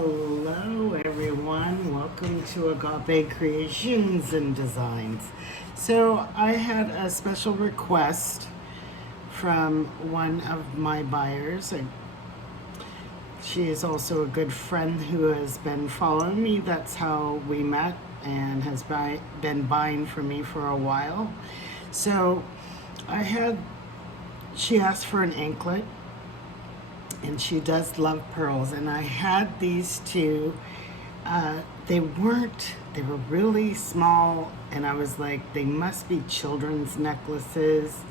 Hello everyone, welcome to AGAPE Creations and Designs. So I had a special request from one of my buyers. She is also a good friend who has been following me. That's how we met and has been buying from me for a while. So she asked for an anklet. And she does love pearls, and I had these two. They were really small, and I was like, they must be children's necklaces,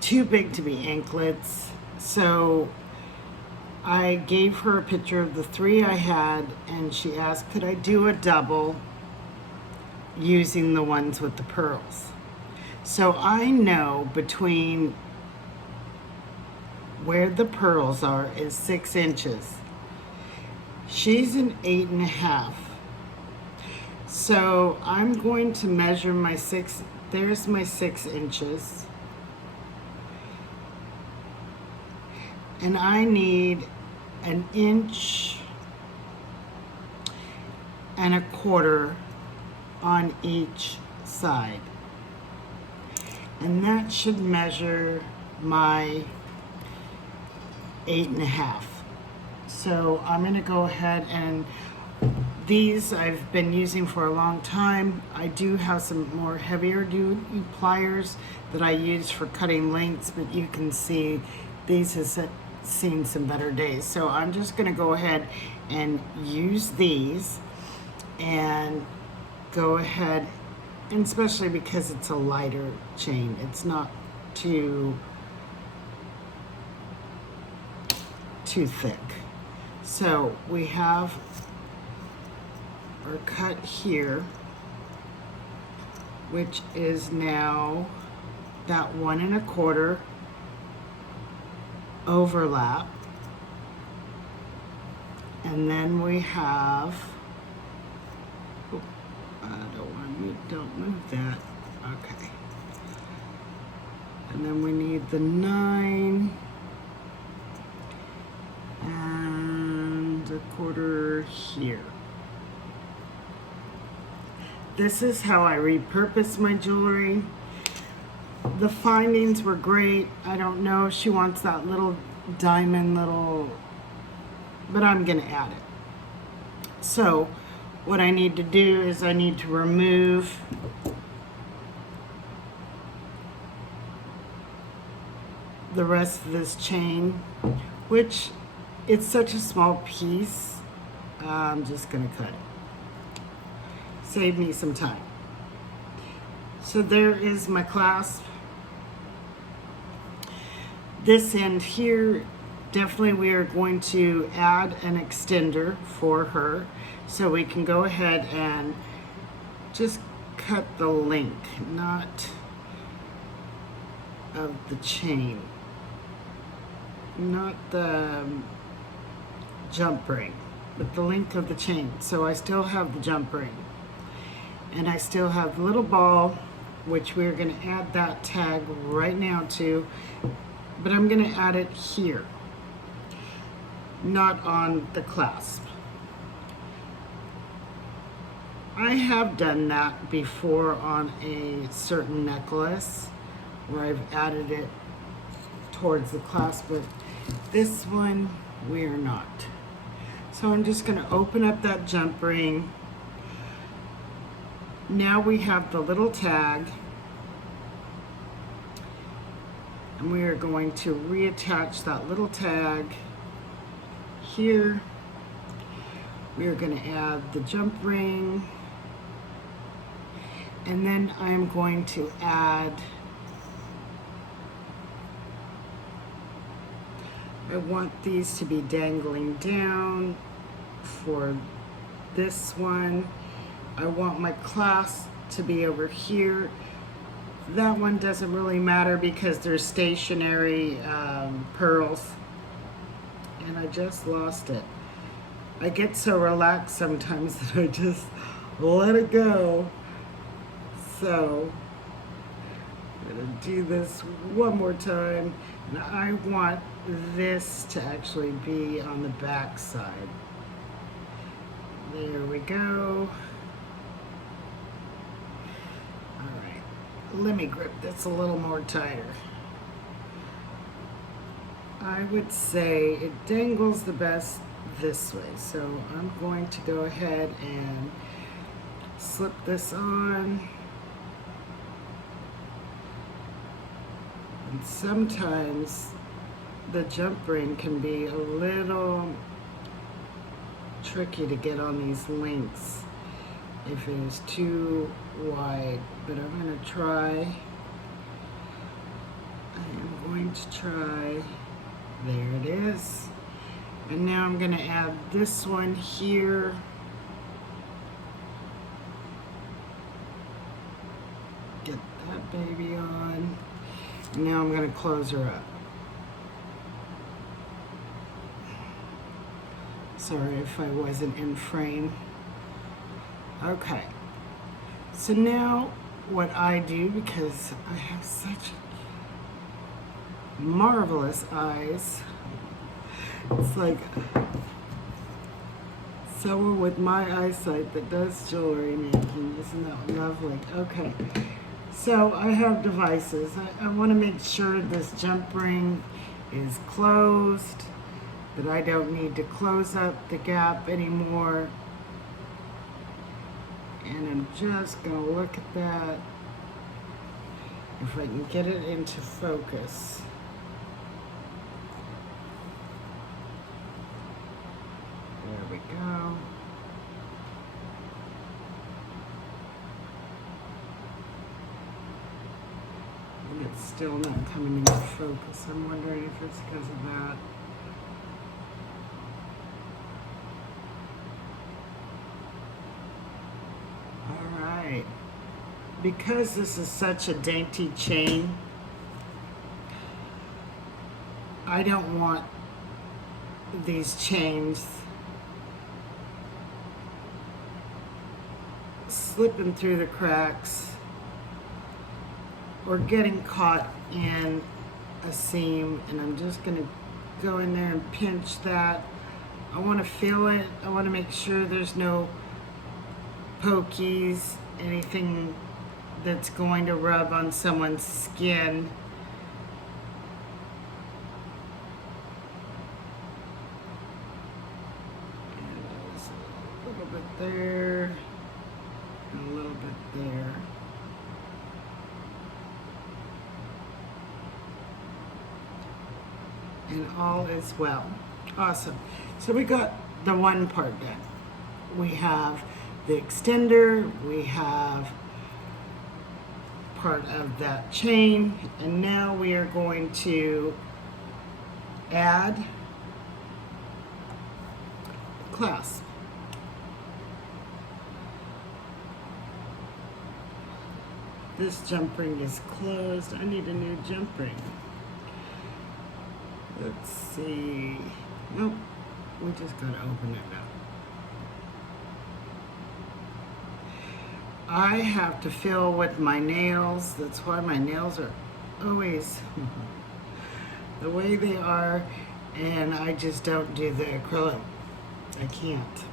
too big to be anklets. So I gave her a picture of the three I had, and she asked, could I do a double using the ones with the pearls? So I know between where the pearls are is 6 inches. She's an 8.5. So I'm going to measure my there's my 6 inches. And I need 1.25 inches on each side. And that should measure my 8.5. So I'm going to go ahead, and these I've been using for a long time. I do have some more heavier duty pliers that I use for cutting lengths, but you can see these has seen some better days. So I'm just going to go ahead and use these and go ahead, and especially because it's a lighter chain, it's not too thick. So we have our cut here, which is now that 1.25 overlap, and then we have, don't move that, okay, and then we need the 9 and 1/4 here. This is how I repurpose my jewelry. The findings were great. I don't know if she wants that little diamond but I'm gonna add it. So what I need to do is I need to remove the rest of this chain, which it's such a small piece. I'm just gonna cut it. Save me some time. So there is my clasp. This end here, definitely we are going to add an extender for her. So we can go ahead and just cut the link, not of the chain, not the jump ring, but the length of the chain. So I still have the jump ring, and I still have the little ball, which we're going to add that tag right now to, but I'm going to add it here, not on the clasp. I have done that before on a certain necklace where I've added it towards the clasp, but this one we are not. So I'm just going to open up that jump ring. Now we have the little tag, and we are going to reattach that little tag here. We are going to add the jump ring, and then I'm going to add, I want these to be dangling down for this one. I want my clasp to be over here. That one doesn't really matter because they're stationary pearls. And I just lost it. I get so relaxed sometimes that I just let it go. So I'm gonna do this one more time, and I want this to actually be on the back side. There we go. All right, let me grip this a little more tighter. I would say it dangles the best this way, so I'm going to go ahead and slip this on. And sometimes the jump ring can be a little tricky to get on these links if it is too wide, but I'm going to try. I am going to try. There it is. And now I'm going to add this one here. Get that baby on. And now I'm going to close her up. Sorry if I wasn't in frame. Okay. So now what I do, because I have such marvelous eyes, it's like someone with my eyesight that does jewelry making. Isn't that lovely? Okay. So I have devices. I want to make sure this jump ring is closed, that I don't need to close up the gap anymore. And I'm just going to look at that, if I can get it into focus. There we go. And it's still not coming into focus. I'm wondering if it's because of that. Alright. Because this is such a dainty chain, I don't want these chains slipping through the cracks or getting caught in a seam, and I'm just going to go in there and pinch that. I want to feel it. I want to make sure there's no pokies, anything that's going to rub on someone's skin. And there's a little bit there, and a little bit there. And all is well. Awesome. So we got the one part done. We have the extender, we have part of that chain, and now we are going to add the clasp. This jump ring is closed. I need a new jump ring. Let's see. Nope. We just gotta open it up. I have to fill with my nails. That's why my nails are always the way they are, and I just don't do the acrylic. I can't.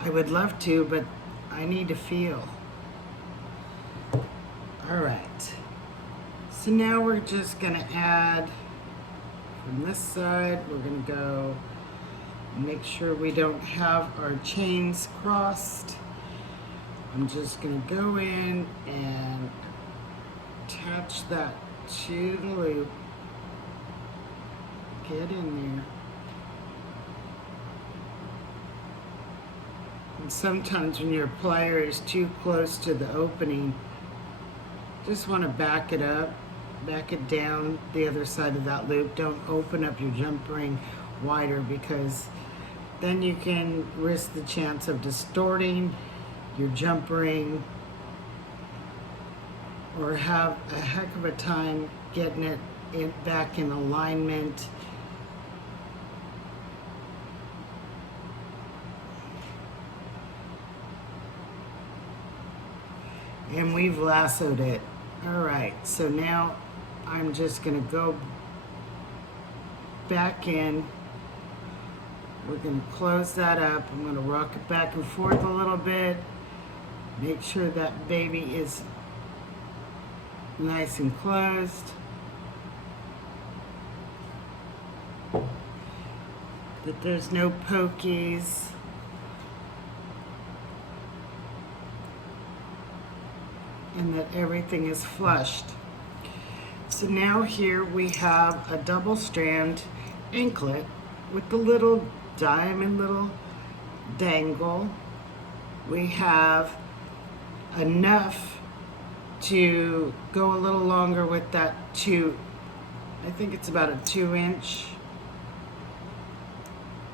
I would love to, but I need to feel. All right. So now we're just gonna add from this side. We're gonna go make sure we don't have our chains crossed. I'm just going to go in and attach that to the loop. Get in there. And sometimes when your plier is too close to the opening, just want to back it up, back it down the other side of that loop. Don't open up your jump ring wider, because then you can risk the chance of distorting your jump ring or have a heck of a time getting it back in alignment. And we've lassoed it. All right, so now I'm just gonna go back in. We're going to close that up. I'm going to rock it back and forth a little bit. Make sure that baby is nice and closed. That there's no pokies. And that everything is flushed. So now here we have a double strand anklet with the little diamond little dangle. We have enough to go a little longer with that I think it's about a 2-inch.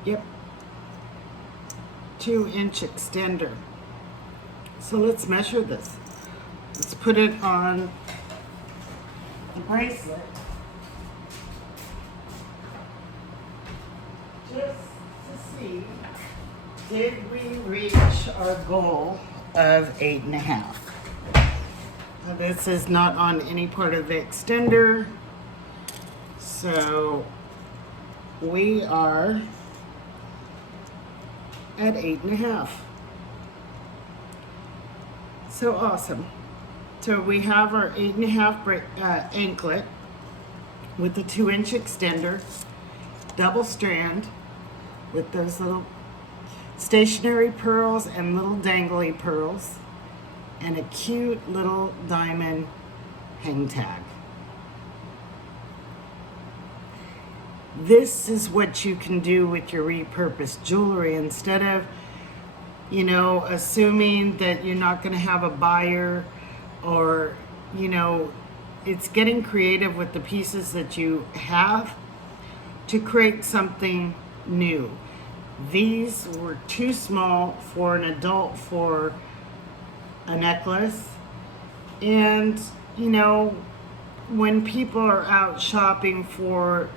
Yep. 2-inch extender. So let's measure this. Let's put it on the bracelet. Just to see, did we reach our goal of 8.5? Now, this is not on any part of the extender, so we are at 8.5. So awesome. So we have our 8.5 anklet with the 2-inch extender, double strand with those little stationary pearls and little dangly pearls, and a cute little diamond hang tag. This is what you can do with your repurposed jewelry. Instead of, you know, assuming that you're not going to have a buyer, or, you know, it's getting creative with the pieces that you have to create something new. These were too small for an adult for a necklace. And, you know, when people are out shopping for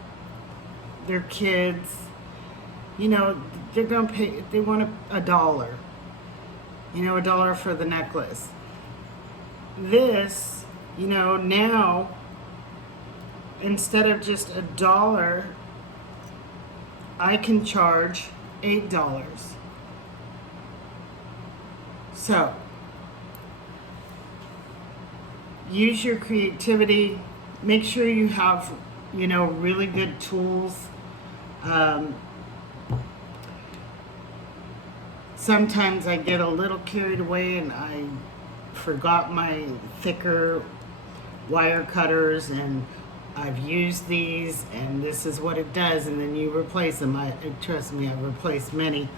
their kids, you know, they're going to pay, they want $1, you know, $1 for the necklace. This, you know, now, instead of just $1, I can charge $8. So, use your creativity. Make sure you have, you know, really good tools. Sometimes I get a little carried away and I forgot my thicker wire cutters, and I've used these, and this is what it does, and then you replace them. Trust me, I've replaced many.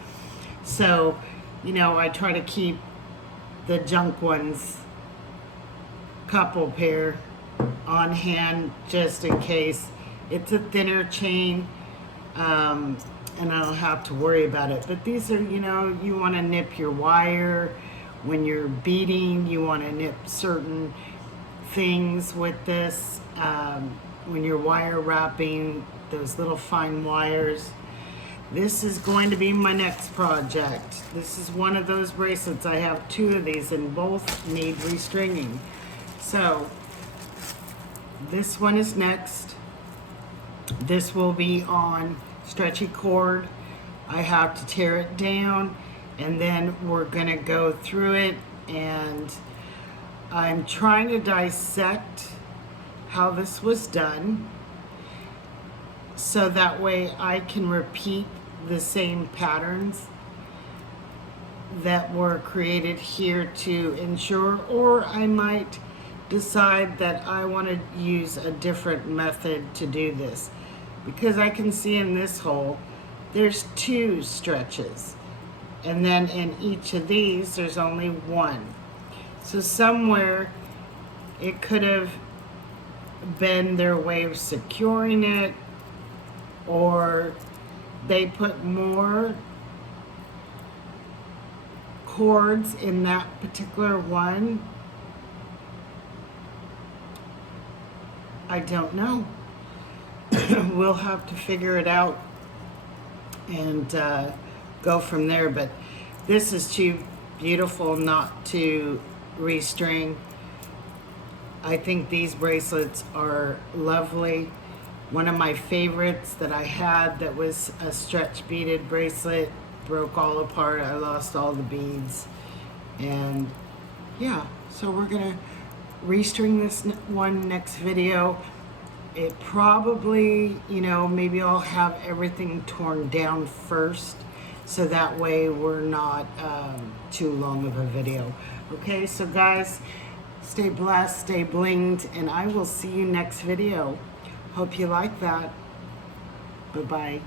So, you know, I try to keep the junk ones, couple pair, on hand just in case. It's a thinner chain, and I don't have to worry about it. But these are, you know, you want to nip your wire when you're beading. You want to nip certain things with this. When you're wire wrapping, those little fine wires. This is going to be my next project. This is one of those bracelets. I have 2 of these, and both need restringing. So this one is next. This will be on stretchy cord. I have to tear it down, and then we're gonna go through it, and I'm trying to dissect how this was done so that way I can repeat the same patterns that were created here to ensure, or I might decide that I want to use a different method to do this, because I can see in this hole there's 2 stretches, and then in each of these there's only 1. So somewhere it could have been their way of securing it, or they put more cords in that particular one. I don't know. We'll have to figure it out and go from there. But this is too beautiful not to restring. I think these bracelets are lovely. One of my favorites that I had that was a stretch beaded bracelet broke all apart. I lost all the beads. And yeah, so we're gonna restring this one next video. It probably, you know, maybe I'll have everything torn down first, so that way we're not too long of a video. Okay, so guys, stay blessed, stay blinged, and I will see you next video. Hope you like that. Bye-bye.